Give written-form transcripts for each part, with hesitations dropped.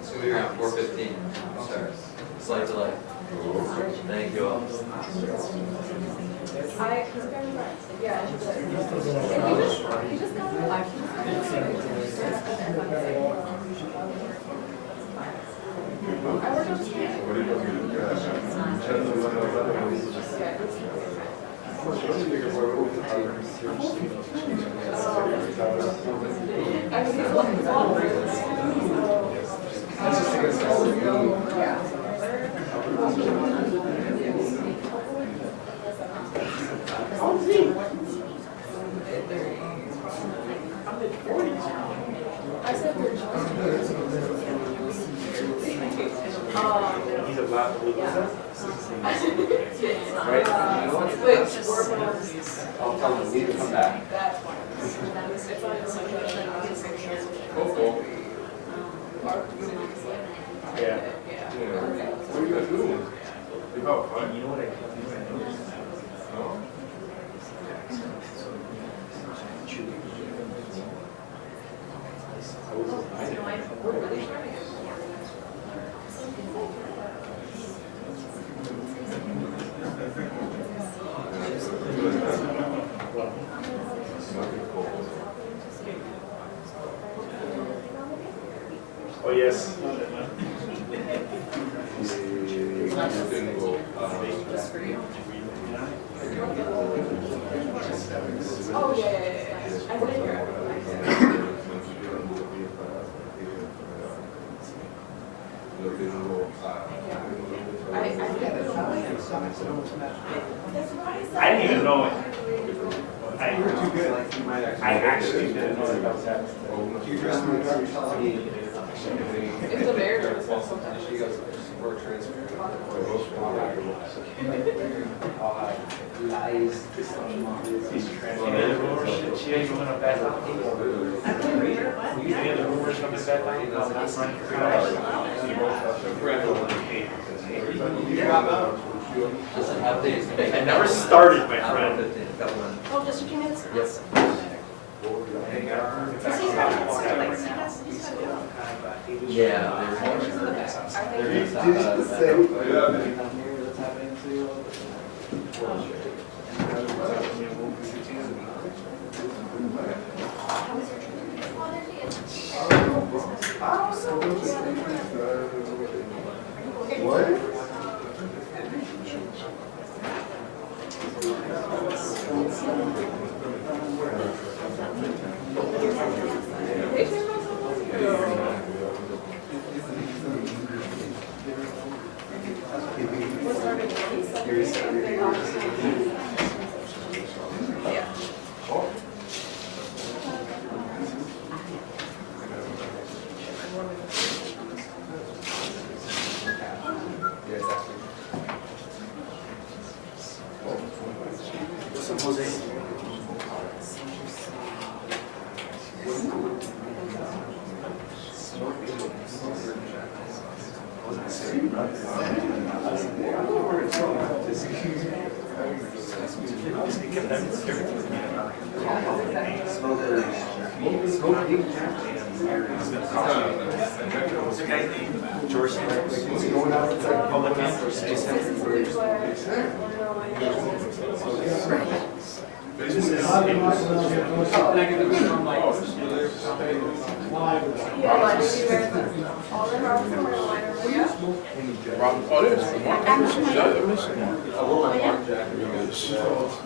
It's gonna be around 4:15. Sorry. Slight delay. Thank you all. Yeah, he just got He's a lot of right? I'll tell him we need to come back. Cool. Yeah. What are you guys doing? You have fun. You know what I noticed? No? Oh yes. Oh yeah. I didn't hear it. I didn't even know it. I heard too good. I actually didn't know that was happening. It's a very sometimes. She goes, we're transparent. Any other rumors? She ain't going up that line. Any other rumors from the back line? Just an update. I never started, my Hour friend. 15, got one. Oh, just a few minutes? Yes. Yeah, there's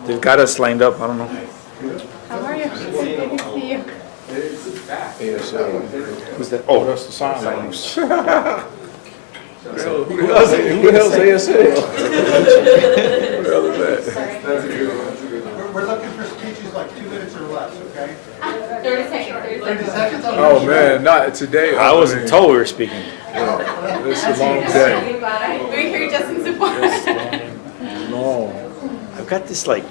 They've got us lined up. I don't know. How are you? Good to see you. Who's that? Oh, that's the sign language. Who the hell's ASL? Who the hell is that? We're looking for speeches like 2 minutes or less, okay? 30 seconds. 30 seconds? Oh man, not today. I wasn't told we were speaking. It's a long day. We're here just in support. No. I've got this I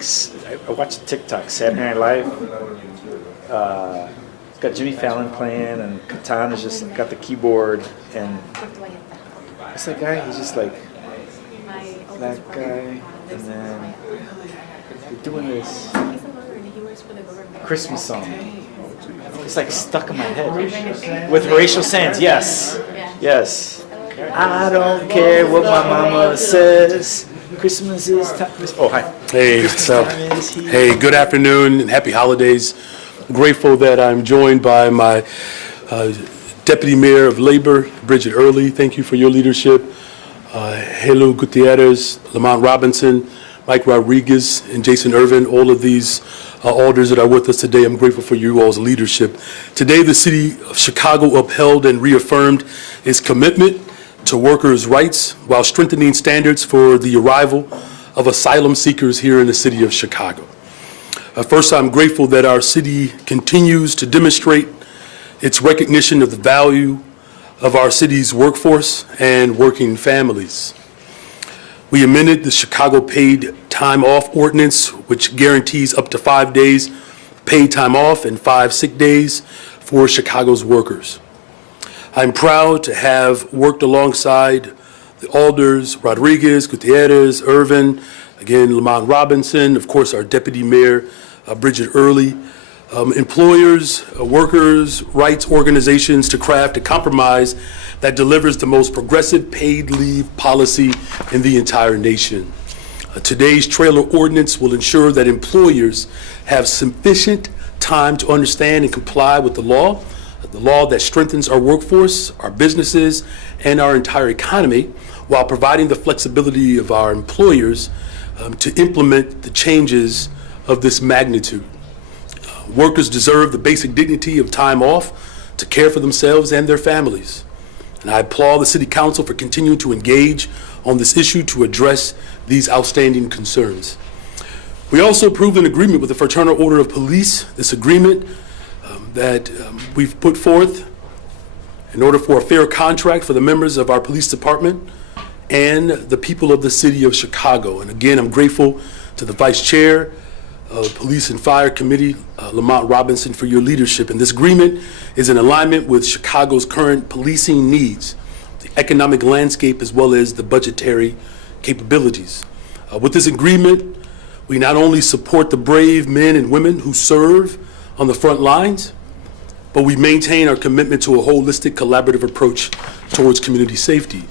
watched TikTok, Saturday Night Live. It's got Jimmy Fallon playing, and Katana's just got the keyboard, and what's that guy? He's just like that guy, and then they're doing this Christmas song. It's like stuck in my head. With Horatio Sands, yes. Yes. I don't care what my mama says. Christmas is time. Oh, hi. Hey, Christmas so, time is here. hey, good afternoon and happy holidays. Grateful that I'm joined by my Deputy Mayor of Labor, Bridget Early. Thank you for your leadership. Helo Gutierrez, Lamont Robinson, Mike Rodriguez, and Jason Irvin, all of these alders that are with us today. I'm grateful for you all's leadership. Today, the city of Chicago upheld and reaffirmed its commitment to workers' rights while strengthening standards for the arrival of asylum seekers here in the city of Chicago. First, I'm grateful that our city continues to demonstrate its recognition of the value of our city's workforce and working families. We amended the Chicago Paid Time Off Ordinance, which guarantees up to 5 days paid time off and 5 sick days for Chicago's workers. I'm proud to have worked alongside the alders, Rodriguez, Gutierrez, Irvin, again, Lamont Robinson, of course, our Deputy Mayor, Bridget Early, employers, workers' rights organizations to craft a compromise that delivers the most progressive paid leave policy in the entire nation. Today's trailer ordinance will ensure that employers have sufficient time to understand and comply with the law that strengthens our workforce, our businesses, and our entire economy, while providing the flexibility of our employers to implement the changes of this magnitude. Workers deserve the basic dignity of time off to care for themselves and their families. And I applaud the City Council for continuing to engage on this issue to address these outstanding concerns. We also approved an agreement with the Fraternal Order of Police. This agreement that we've put forth in order for a fair contract for the members of our police department and the people of the city of Chicago. And again, I'm grateful to the Vice Chair of Police and Fire Committee, Lamont Robinson, for your leadership. And this agreement is in alignment with Chicago's current policing needs, the economic landscape, as well as the budgetary capabilities. With this agreement, we not only support the brave men and women who serve on the front lines, but we maintain our commitment to a holistic, collaborative approach towards community safety.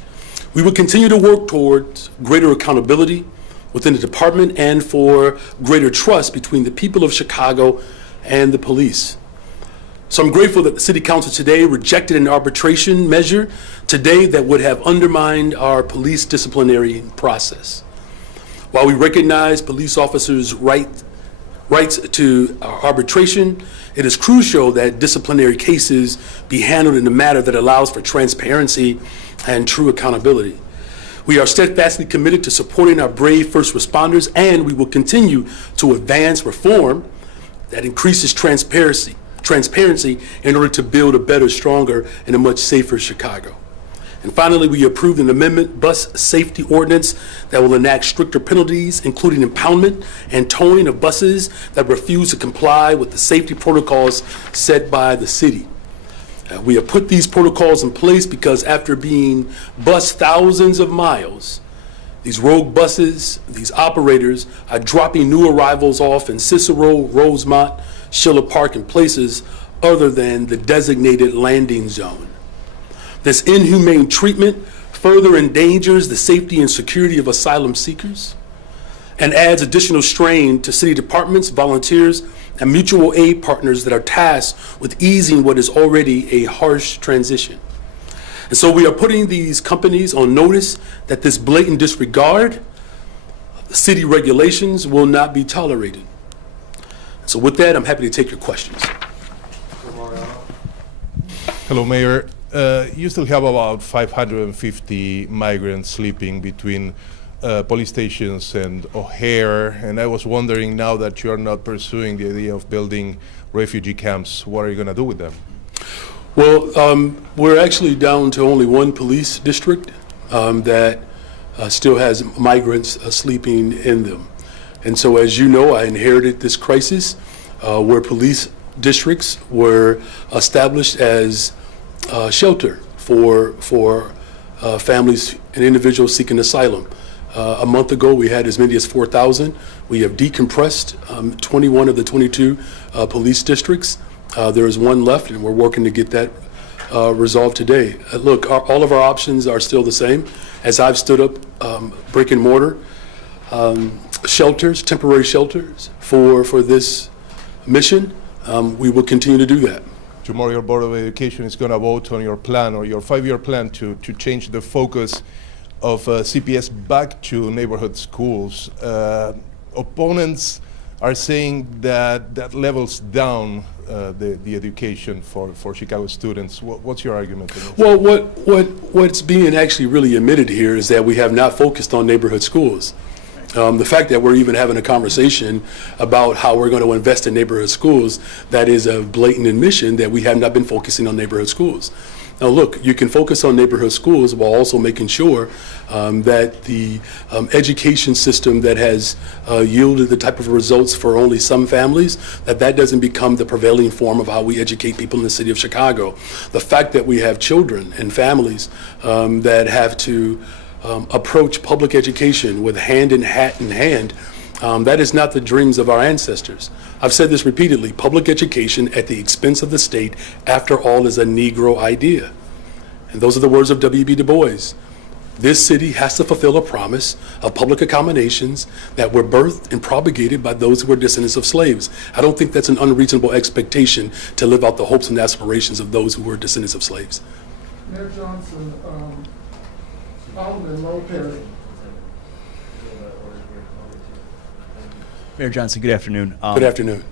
We will continue to work towards greater accountability within the department and for greater trust between the people of Chicago and the police. So I'm grateful that the City Council today rejected an arbitration measure today that would have undermined our police disciplinary process. While we recognize police officers' rights to arbitration, it is crucial that disciplinary cases be handled in a manner that allows for transparency and true accountability. We are steadfastly committed to supporting our brave first responders, and we will continue to advance reform that increases transparency in order to build a better, stronger, and a much safer Chicago. And finally, we approved an amendment bus safety ordinance that will enact stricter penalties, including impoundment and towing of buses that refuse to comply with the safety protocols set by the city. We have put these protocols in place because after being bused thousands of miles, these rogue buses, these operators are dropping new arrivals off in Cicero, Rosemont, Schiller Park, and places other than the designated landing zone. This inhumane treatment further endangers the safety and security of asylum seekers and adds additional strain to city departments, volunteers, and mutual aid partners that are tasked with easing what is already a harsh transition. And so we are putting these companies on notice that this blatant disregard of the city regulations will not be tolerated. So with that, I'm happy to take your questions. Hello, Mayor. You still have about 550 migrants sleeping between police stations and O'Hare, and I was wondering, now that you are not pursuing the idea of building refugee camps, what are you going to do with them? Well, we're actually down to only one police district that still has migrants sleeping in them. And so, as you know, I inherited this crisis where police districts were established as shelter for families and individuals seeking asylum. A month ago, we had as many as 4,000. We have decompressed 21 of the 22 police districts. There is one left, and we're working to get that resolved today. Look, all of our options are still the same. As I've stood up brick and mortar shelters, temporary shelters for this mission, we will continue to do that. Tomorrow your Board of Education is going to vote on your plan, or your 5-year plan, to change the focus of CPS back to neighborhood schools. Opponents are saying that levels down the education for Chicago students. What's your argument on this? Well, what's being actually really admitted here is that we have not focused on neighborhood schools. The fact that we're even having a conversation about how we're going to invest in neighborhood schools, that is a blatant admission that we have not been focusing on neighborhood schools. Now look, you can focus on neighborhood schools while also making sure that the education system that has yielded the type of results for only some families, that doesn't become the prevailing form of how we educate people in the city of Chicago. The fact that we have children and families that have to approach public education with hand in hand, that is not the dreams of our ancestors. I've said this repeatedly: public education at the expense of the state, after all, is a Negro idea. And those are the words of W.B. Du Bois. This city has to fulfill a promise of public accommodations that were birthed and propagated by those who were descendants of slaves. I don't think that's an unreasonable expectation to live out the hopes and aspirations of those who were descendants of slaves. Mayor Johnson, Alderman Lopez. Mayor Johnson, good afternoon. Good afternoon.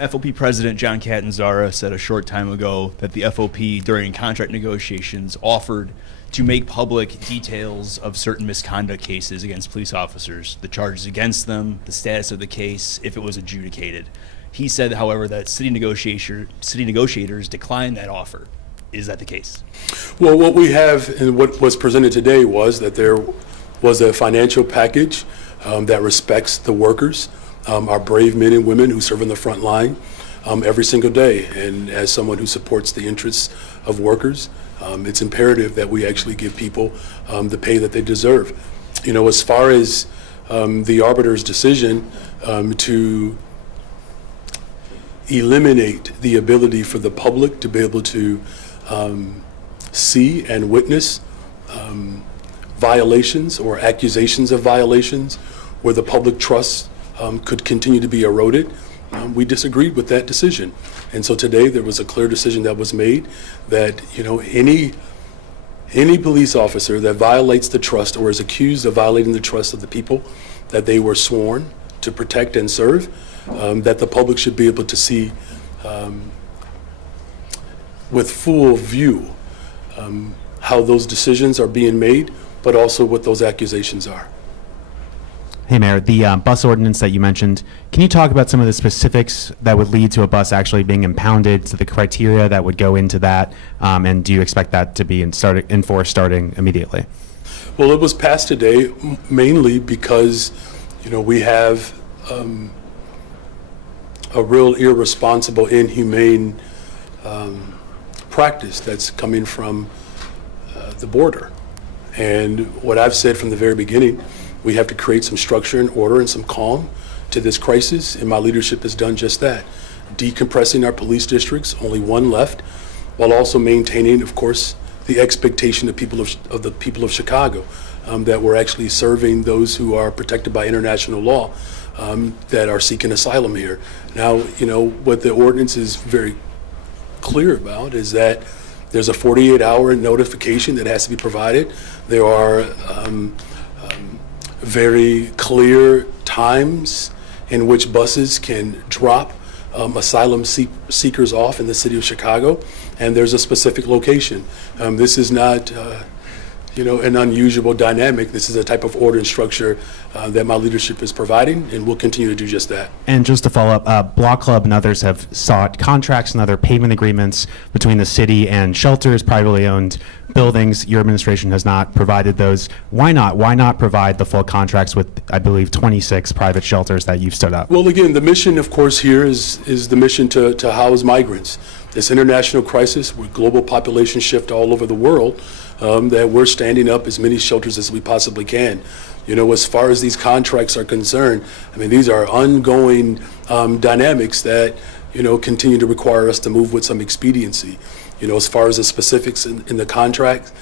FOP President John Catanzara said a short time ago that the FOP during contract negotiations offered to make public details of certain misconduct cases against police officers, the charges against them, the status of the case, if it was adjudicated. He said, however, that city negotiators declined that offer. Is that the case? Well, what we have and what was presented today was that there was a financial package that respects the workers, our brave men and women who serve on the front line every single day. And as someone who supports the interests of workers, it's imperative that we actually give people the pay that they deserve. You know, as far as the arbiter's decision to eliminate the ability for the public to be able to see and witness violations or accusations of violations where the public trust could continue to be eroded, we disagreed with that decision. And so today there was a clear decision that was made that, you know, any police officer that violates the trust or is accused of violating the trust of the people that they were sworn to protect and serve, that the public should be able to see with full view how those decisions are being made, but also what those accusations are. Hey, Mayor, the bus ordinance that you mentioned, can you talk about some of the specifics that would lead to a bus actually being impounded, to the criteria that would go into that, and do you expect that to be enforced starting immediately? Well, it was passed today mainly because, you know, we have a real irresponsible, inhumane practice that's coming from the border. And what I've said from the very beginning, we have to create some structure and order and some calm to this crisis, and my leadership has done just that. Decompressing our police districts, only one left, while also maintaining, of course, the expectation of the people of Chicago, that we're actually serving those who are protected by international law, that are seeking asylum here. Now, you know, what the ordinance is very clear about is that there's a 48-hour notification that has to be provided. There are very clear times in which buses can drop asylum seekers off in the city of Chicago, and there's a specific location. This is not you know, an unusual dynamic. This is a type of order and structure that my leadership is providing, and we'll continue to do just that. And just to follow up, Block Club and others have sought contracts and other payment agreements between the city and shelters, privately owned buildings. Your administration has not provided those. Why not? Why not provide the full contracts with, I believe, 26 private shelters that you've stood up? Well, again, the mission, of course, here is the mission to house migrants. This international crisis with global population shift all over the world, that we're standing up as many shelters as we possibly can. You know, as far as these contracts are concerned, I mean, these are ongoing dynamics that, you know, continue to require us to move with some expediency. You know, as far as the specifics in the contract,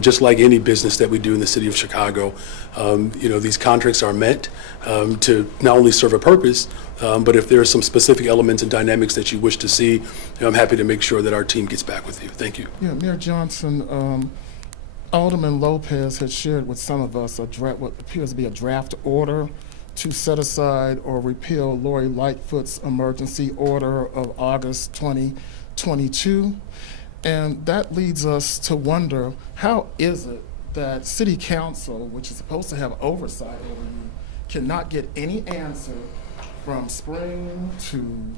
just like any business that we do in the city of Chicago, you know, these contracts are meant to not only serve a purpose, but if there are some specific elements and dynamics that you wish to see, you know, I'm happy to make sure that our team gets back with you. Thank you. Yeah, Mayor Johnson, Alderman Lopez has shared with some of us what appears to be a draft order to set aside or repeal Lori Lightfoot's emergency order of August 2022. And that leads us to wonder, how is it that City Council, which is supposed to have oversight over you, cannot get any answer from spring to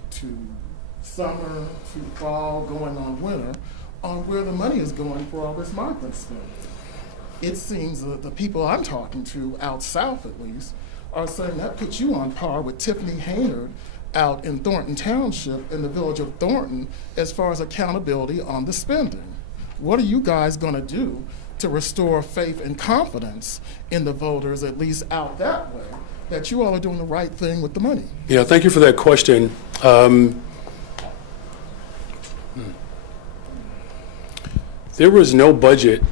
summer to fall, going on winter, on where the money is going for all this migrant spending? It seems that the people I'm talking to, out south at least, are saying that puts you on par with Tiffany Haynard out in Thornton Township in the village of Thornton as far as accountability on the spending. What are you guys going to do to restore faith and confidence in the voters, at least out that way, that you all are doing the right thing with the money? Yeah, thank you for that question. There was no budget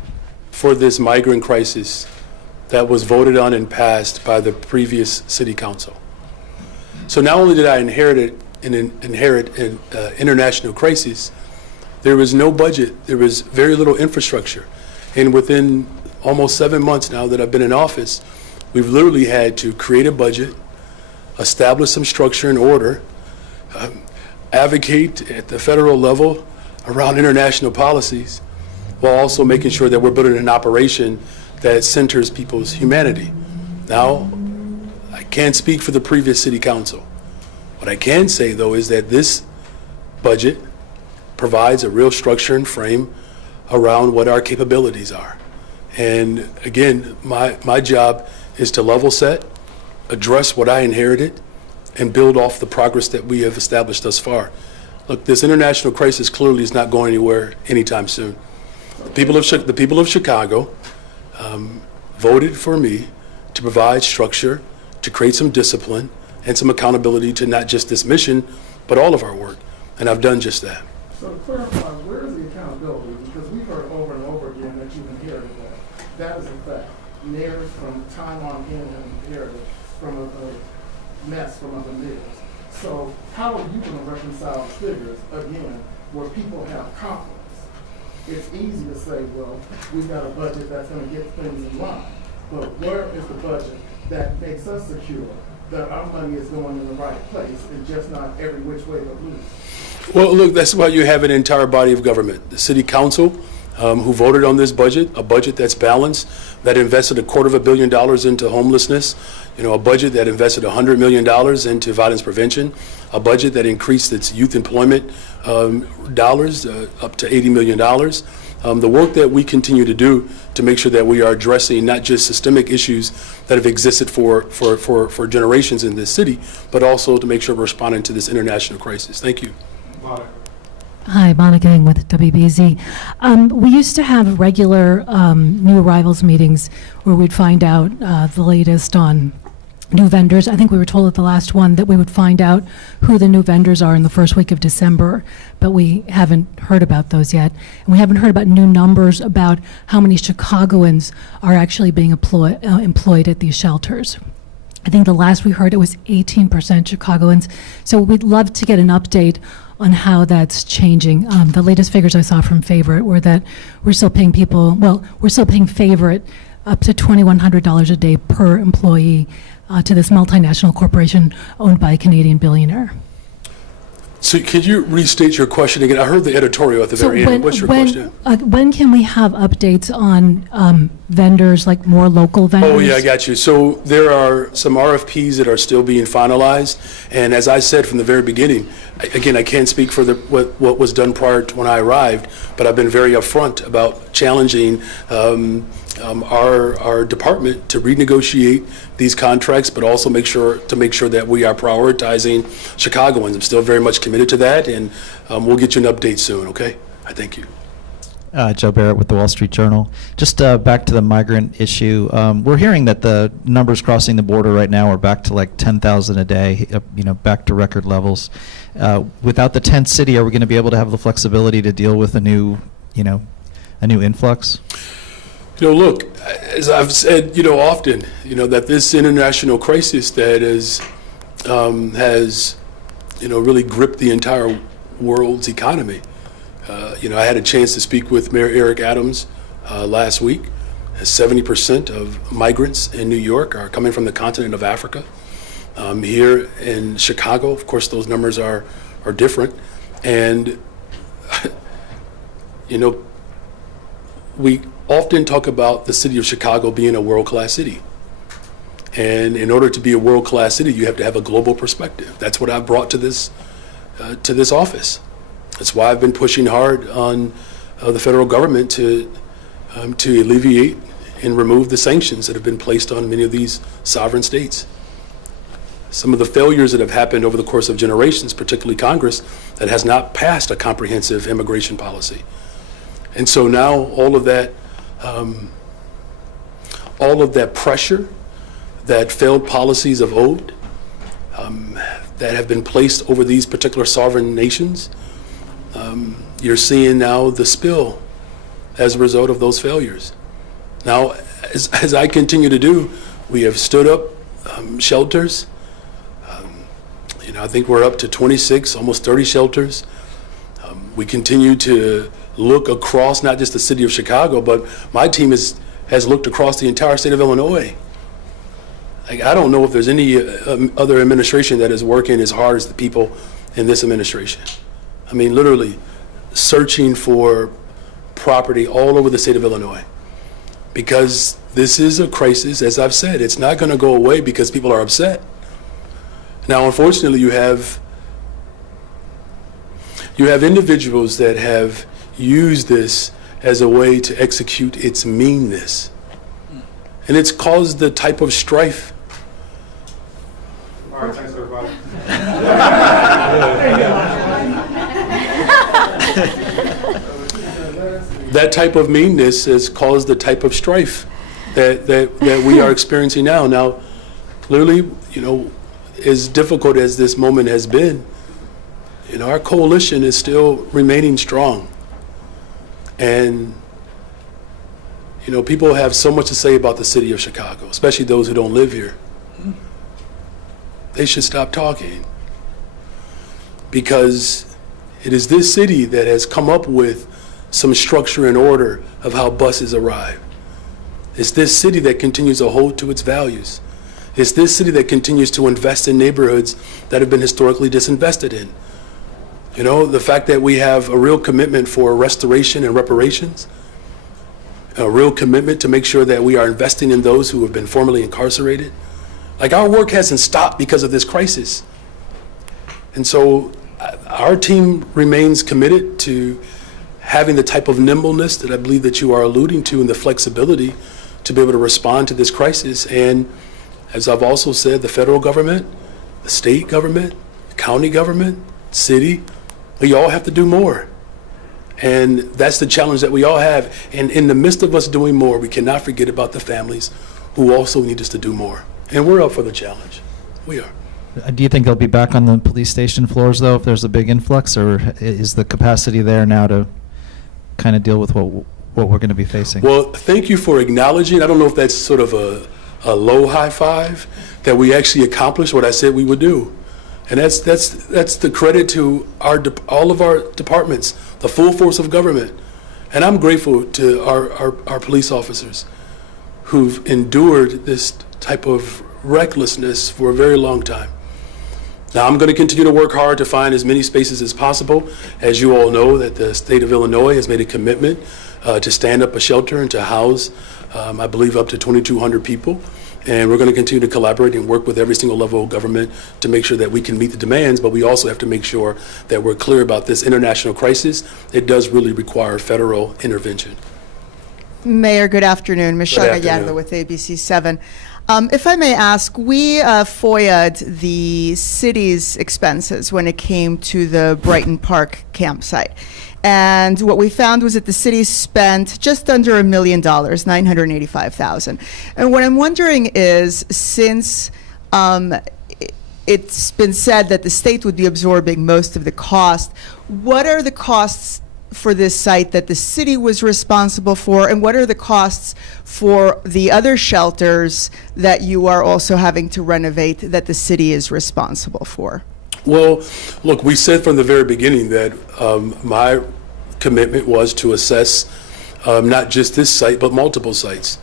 for this migrant crisis that was voted on and passed by the previous city council. So not only did I inherit an international crisis, there was no budget, there was very little infrastructure. And within almost 7 months now that I've been in office, we've literally had to create a budget, establish some structure and order, advocate at the federal level around international policies while also making sure that we're building an operation that centers people's humanity. Now, I can't speak for the previous city council. What I can say, though, is that this budget provides a real structure and frame around what our capabilities are. And again, my job is to level set, address what I inherited, and build off the progress that we have established thus far. Look, this international crisis clearly is not going anywhere anytime soon. The people of Chicago voted for me to provide structure, to create some discipline and some accountability to not just this mission, but all of our work. And I've done just that. So to clarify, where is the accountability? Because we've heard over and over again that you've inherited that. That is a fact. Mayors from time on in have inherited from a mess from other mayors. So how are you going to reconcile figures, again, where people have confidence? It's easy to say, well, we've got a budget that's going to get things in line. But where is the budget that makes us secure that our money is going in the right place and just not every which way but loose? Well, look, that's why you have an entire body of government. The city council, who voted on this budget, a budget that's balanced, that invested $250 million into homelessness, a budget that invested $100 million into violence prevention, a budget that increased its youth employment dollars up to $80 million. The work that we continue to do to make sure that we are addressing not just systemic issues that have existed for generations in this city, but also to make sure we're responding to this international crisis. Thank you. Hi, Monica Ng with WBZ. We used to have regular new arrivals meetings where we'd find out the latest on new vendors. I think we were told at the last one that we would find out who the new vendors are in the first week of December, but we haven't heard about those yet. And we haven't heard about new numbers about how many Chicagoans are actually being employed at these shelters. I think the last we heard it was 18% Chicagoans. So we'd love to get an update on how that's changing. The latest figures I saw from Favorite were that we're still paying Favorite up to $2,100 a day per employee to this multinational corporation owned by a Canadian billionaire. So could you restate your question again? I heard the editorial at the very end. What's your question? When can we have updates on vendors, like more local vendors? Oh, yeah, I got you. So there are some RFPs that are still being finalized. And as I said from the very beginning, again, I can't speak for what was done prior to when I arrived, but I've been very upfront about challenging our department to renegotiate these contracts, but also make sure that we are prioritizing Chicagoans. I'm still very much committed to that, and we'll get you an update soon, okay? I thank you. Joe Barrett with the Wall Street Journal. Just back to the migrant issue. We're hearing that the numbers crossing the border right now are back to like 10,000 a day, back to record levels. Without the tent city, are we going to be able to have the flexibility to deal with a new influx? Look, as I've said, often, that this international crisis that has really gripped the entire world's economy. I had a chance to speak with Mayor Eric Adams last week. 70% of migrants in New York are coming from the continent of Africa. Here in Chicago, of course, those numbers are different. And, we often talk about the city of Chicago being a world-class city. And in order to be a world-class city, you have to have a global perspective. That's what I've brought to this office. That's why I've been pushing hard on the federal government to alleviate and remove the sanctions that have been placed on many of these sovereign states. Some of the failures that have happened over the course of generations, particularly Congress, that has not passed a comprehensive immigration policy. And so now all of that pressure that failed policies of old that have been placed over these particular sovereign nations, you're seeing now the spill as a result of those failures. Now, as I continue to do, we have stood up shelters. I think we're up to 26, almost 30 shelters. We continue to look across not just the city of Chicago, but my team has looked across the entire state of Illinois. I don't know if there's any other administration that is working as hard as the people in this administration. I mean, literally searching for property all over the state of Illinois, because this is a crisis. As I've said, it's not going to go away because people are upset. Now, unfortunately, you have individuals that have used this as a way to execute its meanness, and it's caused the type of strife. All right, thanks, everybody. That type of meanness has caused the type of strife that we are experiencing now. Now, clearly, as difficult as this moment has been, our coalition is still remaining strong. And, people have so much to say about the city of Chicago, especially those who don't live here. They should stop talking, because it is this city that has come up with some structure and order of how buses arrive. It's this city that continues to hold to its values. It's this city that continues to invest in neighborhoods that have been historically disinvested in. The fact that we have a real commitment for restoration and reparations, a real commitment to make sure that we are investing in those who have been formerly incarcerated. Like, our work hasn't stopped because of this crisis. And so our team remains committed to having the type of nimbleness that I believe that you are alluding to, and the flexibility to be able to respond to this crisis. And as I've also said, the federal government, the state government, county government, city, we all have to do more. And that's the challenge that we all have. And in the midst of us doing more, we cannot forget about the families who also need us to do more. And we're up for the challenge. We are. Do you think they'll be back on the police station floors, though, if there's a big influx, or is the capacity there now to kind of deal with what we're going to be facing? Well, thank you for acknowledging. I don't know if that's sort of a low high five, that we actually accomplished what I said we would do. And that's the credit to all of our departments, the full force of government. And I'm grateful to our police officers who've endured this type of recklessness for a very long time. Now, I'm going to continue to work hard to find as many spaces as possible. As you all know, that the state of Illinois has made a commitment to stand up a shelter and to house, I believe, up to 2,200 people. And we're going to continue to collaborate and work with every single level of government to make sure that we can meet the demands, but we also have to make sure that we're clear about this international crisis. It does really require federal intervention. Mayor, good afternoon. Michelle Good afternoon. Gallardo with ABC7. If I may ask, we FOIA'd the city's expenses when it came to the Brighton Park campsite. And what we found was that the city spent just under $1 million, $985,000. And what I'm wondering is, since it's been said that the state would be absorbing most of the cost, what are the costs for this site that the city was responsible for, and what are the costs for the other shelters that you are also having to renovate that the city is responsible for? Well, look, we said from the very beginning that my commitment was to assess not just this site, but multiple sites.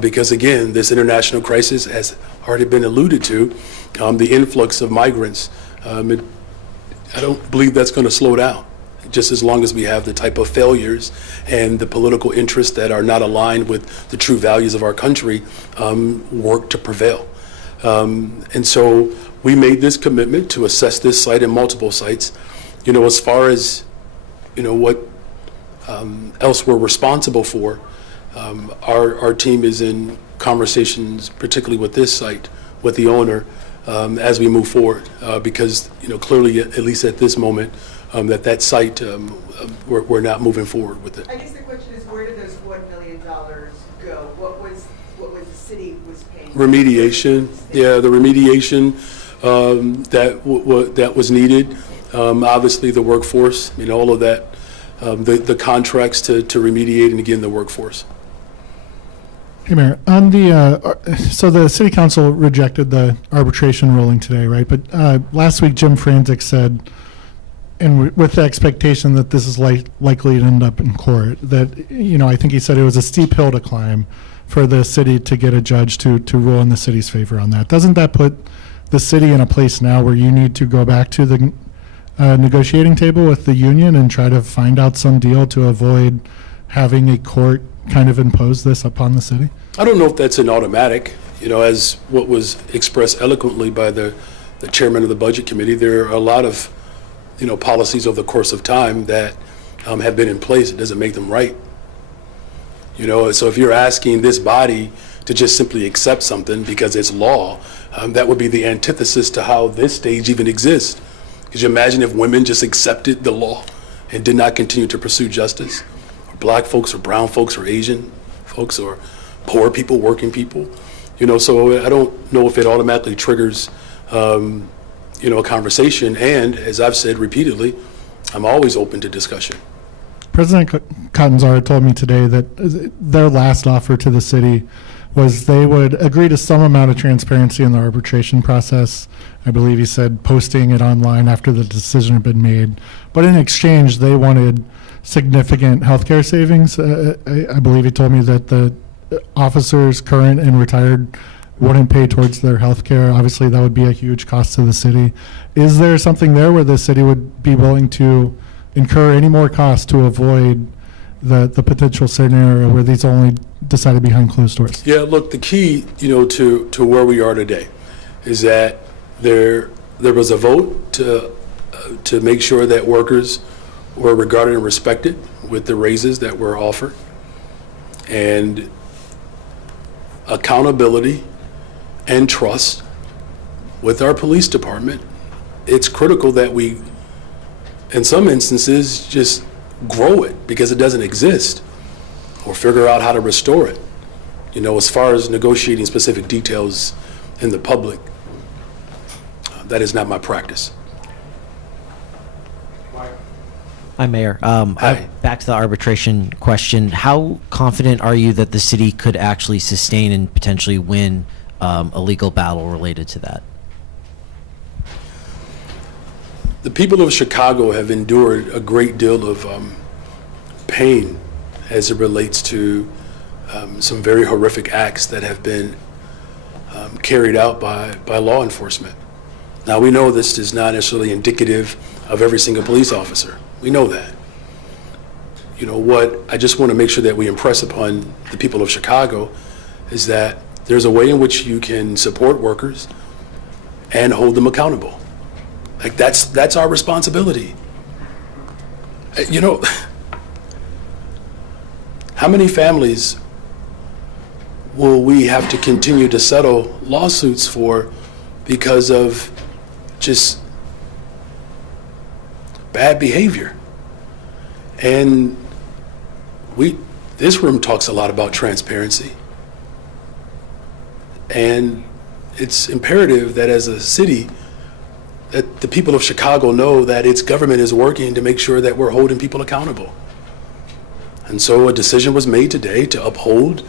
Because again, this international crisis has already been alluded to, the influx of migrants. I don't believe that's going to slow down, just as long as we have the type of failures and the political interests that are not aligned with the true values of our country work to prevail. And so we made this commitment to assess this site and multiple sites. As far as, what else we're responsible for, our team is in conversations, particularly with this site, with the owner, as we move forward, because, clearly, at least at this moment, that site, we're not moving forward with it. I guess the question is, where did those $1 million go? What was the city was paying? Remediation, yeah, the remediation that was needed. Obviously, the workforce, all of that, the contracts to remediate, and again, the workforce. Hey, Mayor, on the, so the city council rejected the arbitration ruling today, right? But last week, Jim Franzik said, and with the expectation that this is likely to end up in court, that, I think he said it was a steep hill to climb for the city to get a judge to rule in the city's favor on that. Doesn't that put the city in a place now where you need to go back to the negotiating table with the union and try to find out some deal to avoid having a court kind of impose this upon the city? I don't know if that's an automatic, as what was expressed eloquently by the chairman of the Budget Committee. There are a lot of, policies over the course of time that have been in place. It doesn't make them right. So if you're asking this body to just simply accept something because it's law, that would be the antithesis to how this stage even exists. Could you imagine if women just accepted the law and did not continue to pursue justice? Or black folks or brown folks or Asian folks or poor people, working people? So I don't know if it automatically triggers, a conversation. And as I've said repeatedly, I'm always open to discussion. President Catanzaro told me today that their last offer to the city was they would agree to some amount of transparency in the arbitration process. I believe he said posting it online after the decision had been made. But in exchange, they wanted significant healthcare savings. I believe he told me that the officers, current and retired, wouldn't pay towards their health care. Obviously, that would be a huge cost to the city. Is there something there where the city would be willing to incur any more costs to avoid the potential scenario where these only decided behind closed doors? Yeah, look, the key, to where we are today is that there was a vote to make sure that workers were regarded and respected with the raises that were offered, and accountability and trust with our police department. It's critical that we, in some instances, just grow it because it doesn't exist, or figure out how to restore it. As far as negotiating specific details in the public, that is not my practice. Hi, Mayor. Hi. Back to the arbitration question. How confident are you that the city could actually sustain and potentially win a legal battle related to that? The people of Chicago have endured a great deal of pain as it relates to some very horrific acts that have been carried out by law enforcement. Now, we know this is not necessarily indicative of every single police officer. We know that. What I just want to make sure that we impress upon the people of Chicago is that there's a way in which you can support workers and hold them accountable. Like, that's our responsibility. How many families will we have to continue to settle lawsuits for because of just bad behavior? And this room talks a lot about transparency. And it's imperative that as a city, that the people of Chicago know that its government is working to make sure that we're holding people accountable. And so a decision was made today to uphold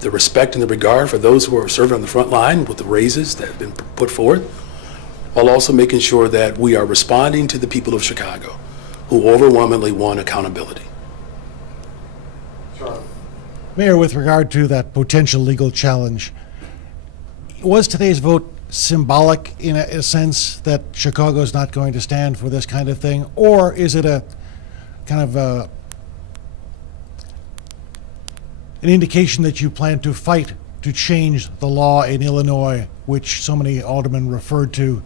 the respect and the regard for those who are serving on the front line with the raises that have been put forth, while also making sure that we are responding to the people of Chicago who overwhelmingly want accountability. Mayor, with regard to that potential legal challenge, was today's vote symbolic in a sense that Chicago is not going to stand for this kind of thing, or is it a kind of an indication that you plan to fight to change the law in Illinois, which so many aldermen referred to,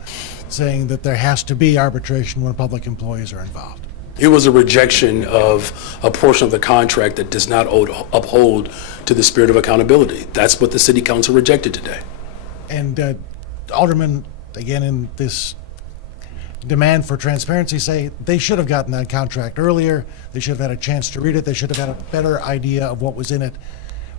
saying that there has to be arbitration when public employees are involved? It was a rejection of a portion of the contract that does not uphold to the spirit of accountability. That's what the city council rejected today. And aldermen, again, in this demand for transparency, say they should have gotten that contract earlier. They should have had a chance to read it. They should have had a better idea of what was in it.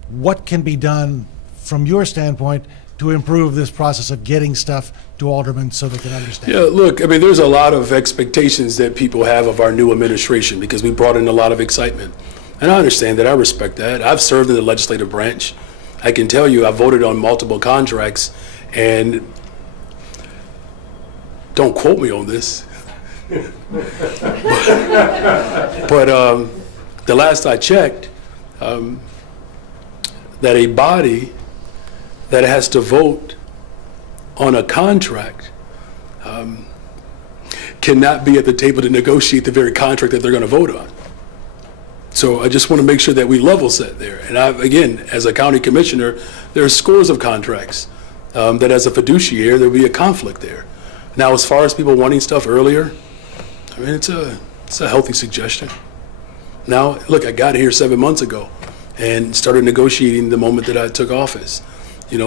What can be done from your standpoint to improve this process of getting stuff to aldermen so they can understand? Yeah, look, there's a lot of expectations that people have of our new administration because we brought in a lot of excitement. And I understand that. I respect that. I've served in the legislative branch. I can tell you I voted on multiple contracts, and don't quote me on this, but the last I checked, that a body that has to vote on a contract cannot be at the table to negotiate the very contract that they're going to vote on. So I just want to make sure that we level set there. And again, as a county commissioner, there are scores of contracts that as a fiduciary, there'll be a conflict there. Now, as far as people wanting stuff earlier, I mean, it's a healthy suggestion. Now, look, I got here 7 months ago and started negotiating the moment that I took office.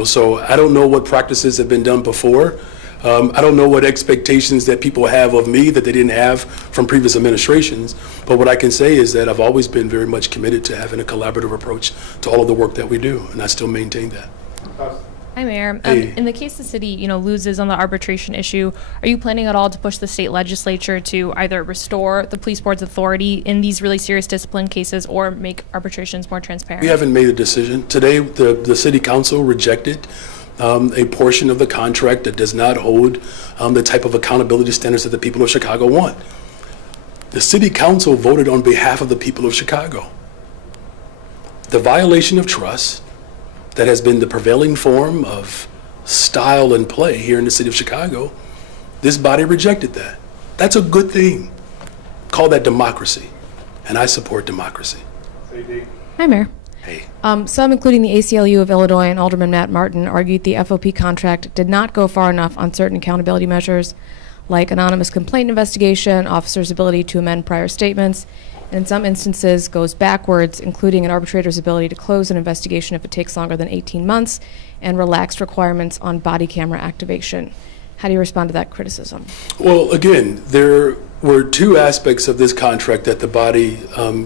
So I don't know what practices have been done before. I don't know what expectations that people have of me that they didn't have from previous administrations. But what I can say is that I've always been very much committed to having a collaborative approach to all of the work that we do, and I still maintain that. Hi, Mayor. Hey. In the case the city, loses on the arbitration issue, are you planning at all to push the state legislature to either restore the police board's authority in these really serious discipline cases or make arbitrations more transparent? We haven't made a decision. Today, the city council rejected a portion of the contract that does not hold the type of accountability standards that the people of Chicago want. The city council voted on behalf of the people of Chicago. The violation of trust that has been the prevailing form of style and play here in the city of Chicago, this body rejected that. That's a good thing. Call that democracy, and I support democracy. Hi, Mayor. Hey. Some, including the ACLU of Illinois and Alderman Matt Martin, argued the FOP contract did not go far enough on certain accountability measures, like anonymous complaint investigation, officers' ability to amend prior statements, and in some instances goes backwards, including an arbitrator's ability to close an investigation if it takes longer than 18 months, and relaxed requirements on body camera activation. How do you respond to that criticism? Well, again, there were two aspects of this contract that the body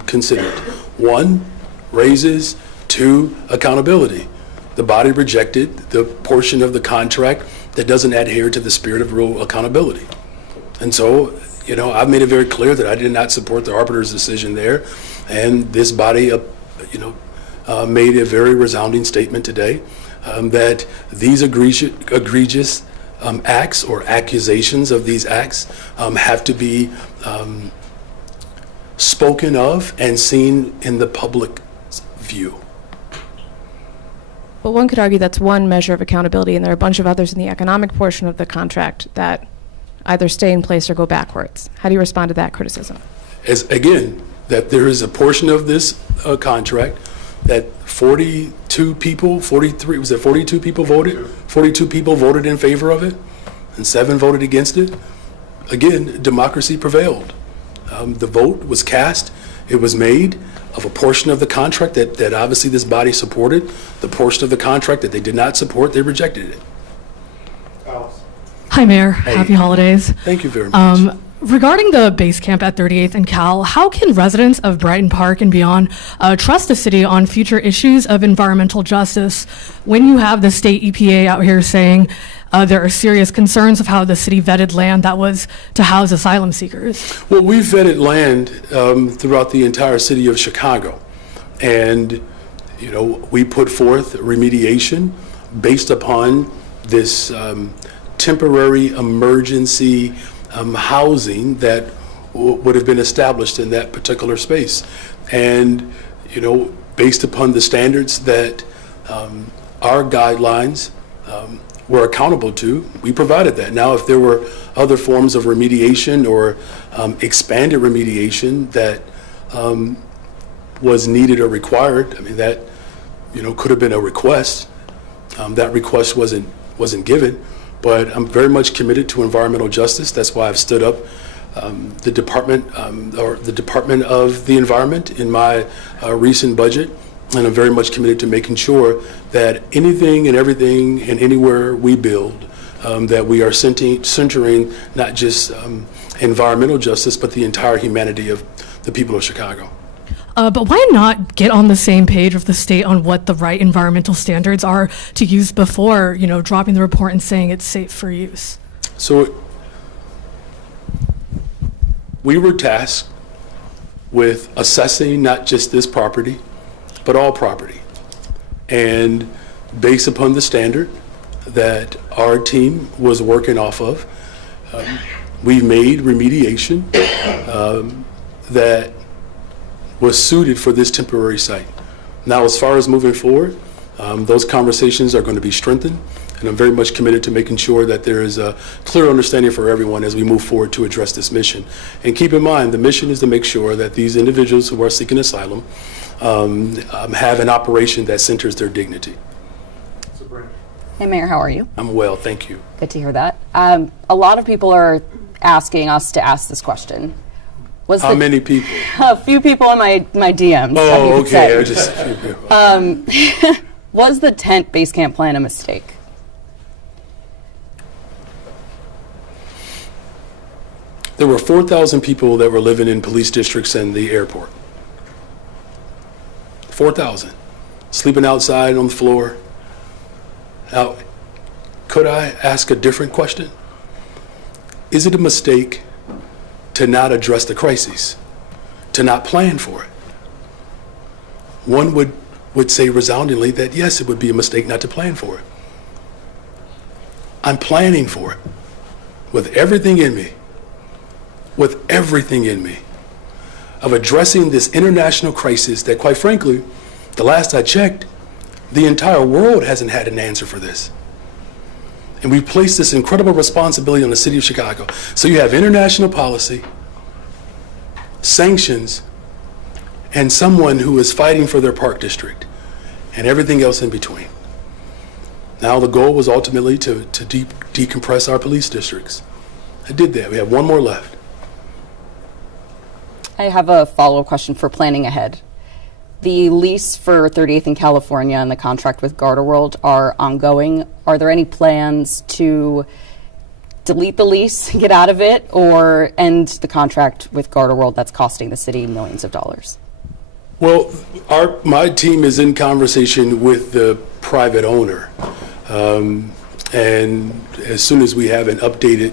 considered. One, raises. Two, accountability. The body rejected the portion of the contract that doesn't adhere to the spirit of real accountability. And so, I've made it very clear that I did not support the arbiter's decision there. And this body, made a very resounding statement today that these egregious acts or accusations of these acts have to be spoken of and seen in the public view. But one could argue that's one measure of accountability, and there are a bunch of others in the economic portion of the contract that either stay in place or go backwards. How do you respond to that criticism? As again, that there is a portion of this contract that 42 people, 43, was it 42 people voted? 42 people voted in favor of it, and 7 voted against it. Again, democracy prevailed. The vote was cast, it was made of a portion of the contract that obviously this body supported. The portion of the contract that they did not support, they rejected it. Hi, Mayor. Hey. Happy holidays. Thank you very much. Regarding the base camp at 38th and Cal, how can residents of Brighton Park and beyond trust the city on future issues of environmental justice when you have the state EPA out here saying there are serious concerns of how the city vetted land that was to house asylum seekers? Well, we've vetted land throughout the entire city of Chicago. And, we put forth remediation based upon this temporary emergency housing that would have been established in that particular space. And, based upon the standards that our guidelines were accountable to, we provided that. Now, if there were other forms of remediation or expanded remediation that was needed or required, I mean, that, could have been a request. That request wasn't given. But I'm very much committed to environmental justice. That's why I've stood up the Department of the Environment in my recent budget. And I'm very much committed to making sure that anything and everything and anywhere we build, that we are centering not just environmental justice, but the entire humanity of the people of Chicago. But why not get on the same page with the state on what the right environmental standards are to use before, dropping the report and saying it's safe for use? So we were tasked with assessing not just this property, but all property. And based upon the standard that our team was working off of, we made remediation that was suited for this temporary site. Now, as far as moving forward, those conversations are going to be strengthened, And I'm very much committed to making sure that there is a clear understanding for everyone as we move forward to address this mission. And keep in mind, the mission is to make sure that these individuals who are seeking asylum have an operation that centers their dignity. Hey, Mayor, how are you? I'm well, thank you. Good to hear that. A lot of people are asking us to ask this question. How many people? A few people in my DMs. Oh, okay. I just a few people. Was the tent base camp plan a mistake? There were 4,000 people that were living in police districts and the airport. 4,000. Sleeping outside on the floor. Now, could I ask a different question? Is it a mistake to not address the crises, to not plan for it? One would say resoundingly that yes, it would be a mistake not to plan for it. I'm planning for it with everything in me, of addressing this international crisis that, quite frankly, the last I checked, the entire world hasn't had an answer for this. And we've placed this incredible responsibility on the city of Chicago. So you have international policy, sanctions, and someone who is fighting for their park district, and everything else in between. Now the goal was ultimately to decompress our police districts. I did that. We have one more left. I have a follow-up question for planning ahead. The lease for 38th in California and the contract with Gardaworld are ongoing. Are there any plans to delete the lease, get out of it, or end the contract with Gardaworld that's costing the city millions of dollars? Well, my team is in conversation with the private owner. And as soon as we have updated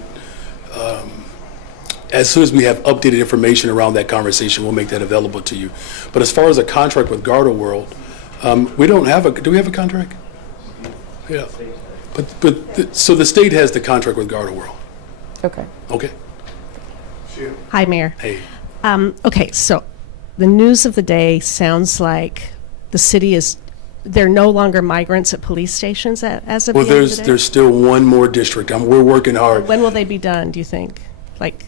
information around that conversation, we'll make that available to you. But as far as a contract with Gardaworld, we don't have do we have a contract? Yeah. So the state has the contract with Gardaworld. Okay. Okay. Hi, Mayor. Hey. Okay, so the news of the day sounds like the city there are no longer migrants at police stations as of Well, the end of the day? there's still one more district. We're working hard. When will they be done, do you think? Like,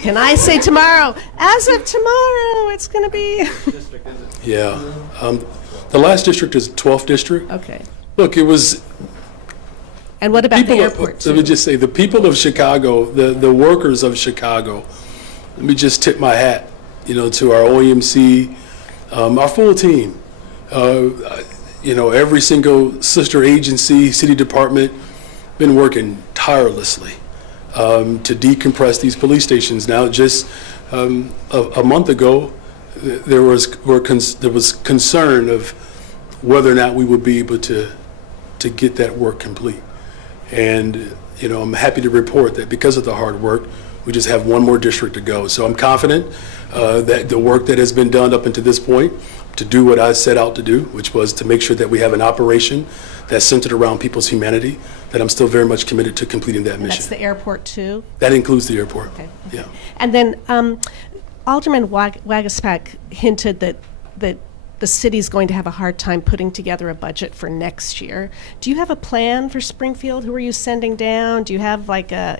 can I say tomorrow, as of tomorrow, it's going to be? Yeah. The last district is 12th district. Okay. Look, it was. And what about the airport? Let me just say, the people of Chicago, the workers of Chicago, let me just tip my hat, to our OEMC, our full team. Every single sister agency, city department, been working tirelessly to decompress these police stations. Now, just a month ago, there was concern of whether or not we would be able to get that work complete. And I'm happy to report that because of the hard work, we just have one more district to go. So I'm confident that the work that has been done up until this point to do what I set out to do, which was to make sure that we have an operation that's centered around people's humanity, that I'm still very much committed to completing that And mission. that's the airport too? That includes the airport. Okay. Yeah. And then Alderman Wagaspak hinted that the city's going to have a hard time putting together a budget for next year. Do you have a plan for Springfield? Who are you sending down? Do you have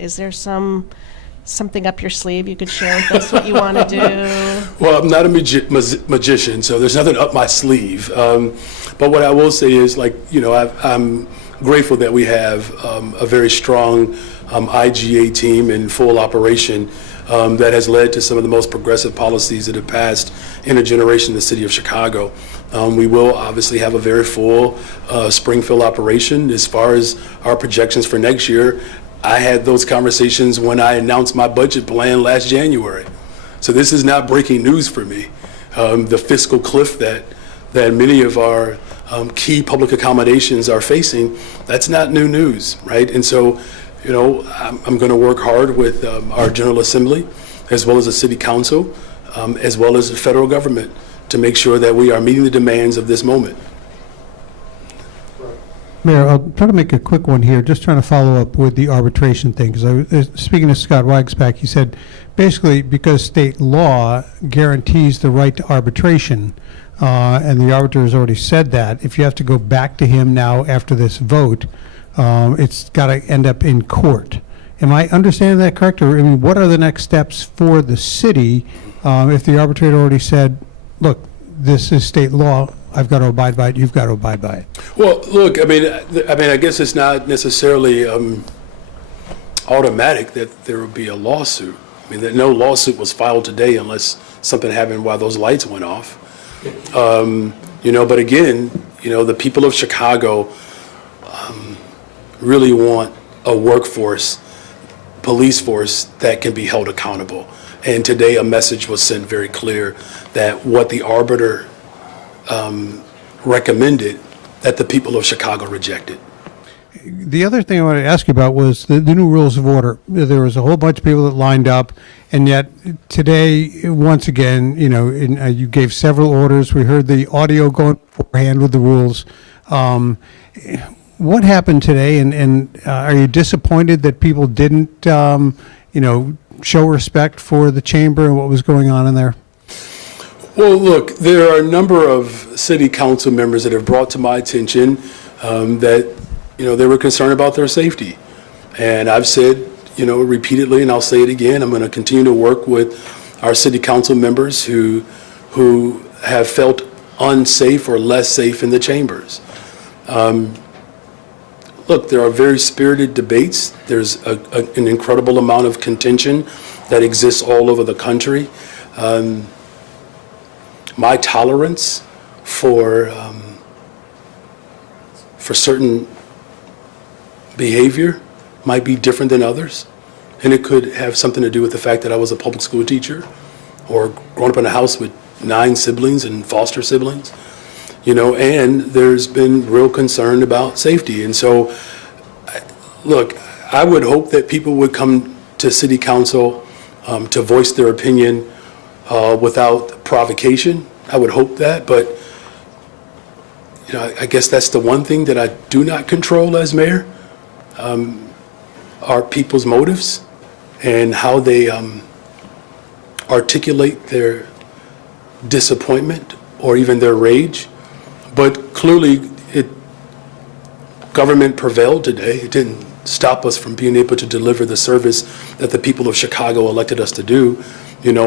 is there something up your sleeve you could share with us what you want to do? Well, I'm not a magician, so there's nothing up my sleeve. But what I will say is, I'm grateful that we have a very strong IGA team in full operation that has led to some of the most progressive policies that have passed in a generation in the city of Chicago. We will obviously have a very full Springfield operation. As far as our projections for next year, I had those conversations when I announced my budget plan last January. So this is not breaking news for me. The fiscal cliff that many of our key public accommodations are facing, that's not new news, right? And so, I'm going to work hard with our General Assembly, as well as the City Council, as well as the federal government, to make sure that we are meeting the demands of this moment. Mayor, I'll try to make a quick one here, just trying to follow up with the arbitration thing, because I was speaking to Scott Wagsback. He said, basically, because state law guarantees the right to arbitration, and the arbiter has already said that, if you have to go back to him now after this vote, it's got to end up in court. Am I understanding that correct? Or, I mean, what are the next steps for the city if the arbitrator already said, look, this is state law, I've got to abide by it, you've got to abide by it? Well, look, I guess it's not necessarily automatic that there would be a lawsuit. I mean, that no lawsuit was filed today unless something happened while those lights went off. But again, the people of Chicago really want a workforce, police force that can be held accountable. And today a message was sent very clear that what the arbiter recommended, that the people of Chicago rejected. The other thing I wanted to ask you about was the new rules of order. There was a whole bunch of people that lined up, and yet today, once again, you gave several orders. We heard the audio going beforehand with the rules. What happened today, and are you disappointed that people didn't, show respect for the chamber and what was going on in there? Well, look, there are a number of city council members that have brought to my attention that they were concerned about their safety. And I've said, repeatedly, and I'll say it again, I'm going to continue to work with our city council members who have felt unsafe or less safe in the chambers. Look, there are very spirited debates. There's an incredible amount of contention that exists all over the country. My tolerance for certain behavior might be different than others, and it could have something to do with the fact that I was a public school teacher or growing up in a house with 9 siblings and foster siblings, and there's been real concern about safety. And so, look, I would hope that people would come to city council to voice their opinion without provocation. I would hope that, but I guess that's the one thing that I do not control as mayor, are people's motives and how they articulate their disappointment or even their rage. But clearly, government prevailed today. It didn't stop us from being able to deliver the service that the people of Chicago elected us to do, and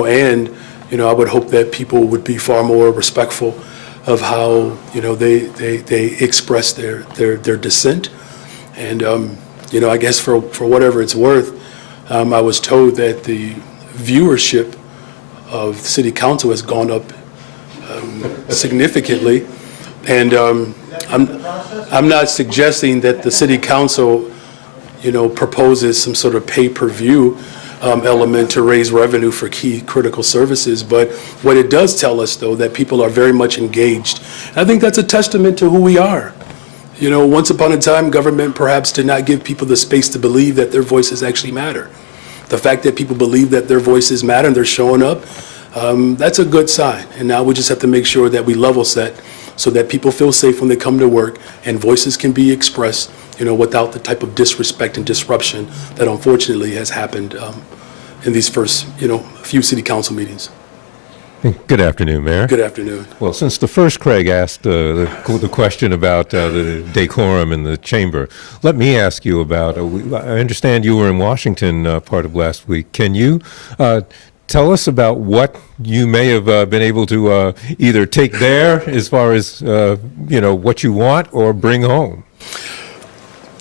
I would hope that people would be far more respectful of how they express their dissent. And I guess for whatever it's worth, I was told that the viewership of city council has gone up significantly, and I'm not suggesting that the city council proposes some sort of pay-per-view element to raise revenue for key critical services. But what it does tell us, though, that people are very much engaged. And I think that's a testament to who we are. Once upon a time, government perhaps did not give people the space to believe that their voices actually matter. The fact that people believe that their voices matter and they're showing up, that's a good sign. And now we just have to make sure that we level set so that people feel safe when they come to work and voices can be expressed, without the type of disrespect and disruption that unfortunately has happened in these first, few city council meetings. Good afternoon, Mayor. Good afternoon. Well, since the first Craig asked the question about the decorum in the chamber, let me ask you about, I understand you were in Washington part of last week. Can you tell us about what you may have been able to either take there as far as, what you want or bring home?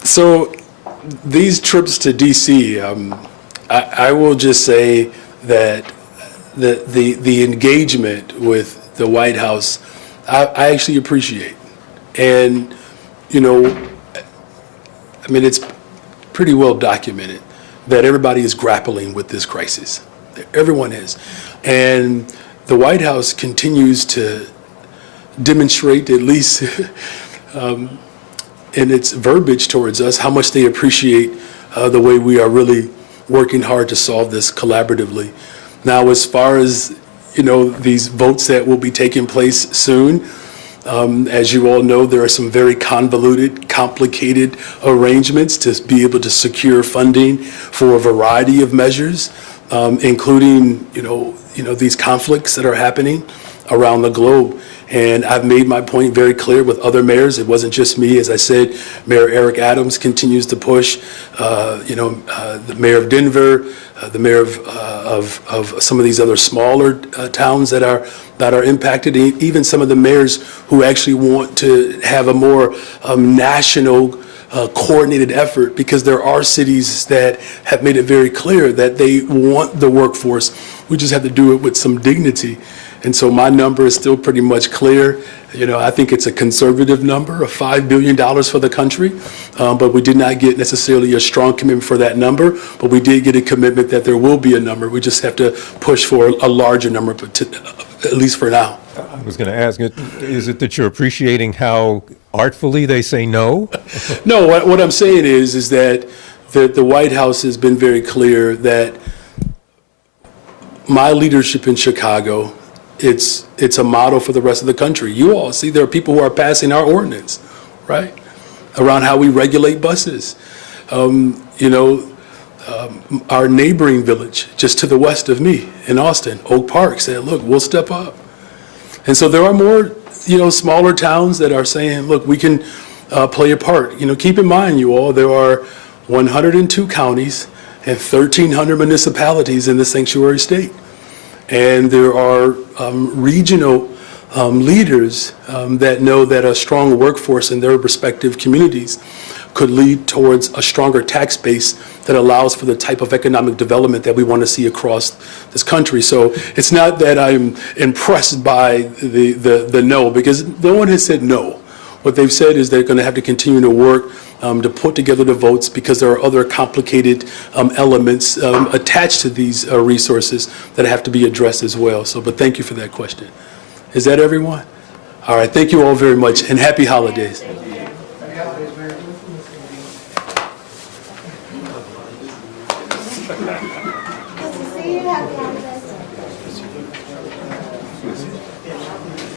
So these trips to D.C., I will just say that the engagement with the White House, I actually appreciate. And, it's pretty well documented that everybody is grappling with this crisis. Everyone is. And the White House continues to demonstrate, at least in its verbiage towards us, how much they appreciate the way we are really working hard to solve this collaboratively. Now, as far as, these votes that will be taking place soon, as you all know, there are some very convoluted, complicated arrangements to be able to secure funding for a variety of measures including, these conflicts that are happening around the globe. And I've made my point very clear with other mayors. It wasn't just me. As I said, Mayor Eric Adams continues to push, the mayor of Denver, the mayor of some of these other smaller towns that are impacted, even some of the mayors who actually want to have a more national coordinated effort, because there are cities that have made it very clear that they want the workforce. We just have to do it with some dignity. And so my number is still pretty much clear. I think it's a conservative number of $5 billion for the country, but we did not get necessarily a strong commitment for that number, but we did get a commitment that there will be a number. We just have to push for a larger number, but at least for now. I was going to ask, is it that you're appreciating how artfully they say no? No, what I'm saying is that the White House has been very clear that my leadership in Chicago, it's a model for the rest of the country. You all see there are people who are passing our ordinance, right, around how we regulate buses. Our neighboring village just to the west of me in Austin, Oak Park, said, look, we'll step up. And so there are more, smaller towns that are saying, look, we can play a part. Keep in mind, you all, there are 102 counties and 1,300 municipalities in the sanctuary state. And there are regional leaders that know that a strong workforce in their respective communities could lead towards a stronger tax base that allows for the type of economic development that we want to see across this country. So it's not that I'm impressed by the no, because no one has said no. What they've said is they're going to have to continue to work to put together the votes, because there are other complicated elements attached to these resources that have to be addressed as well. But thank you for that question. Is that everyone? All right, thank you all very much, and happy holidays.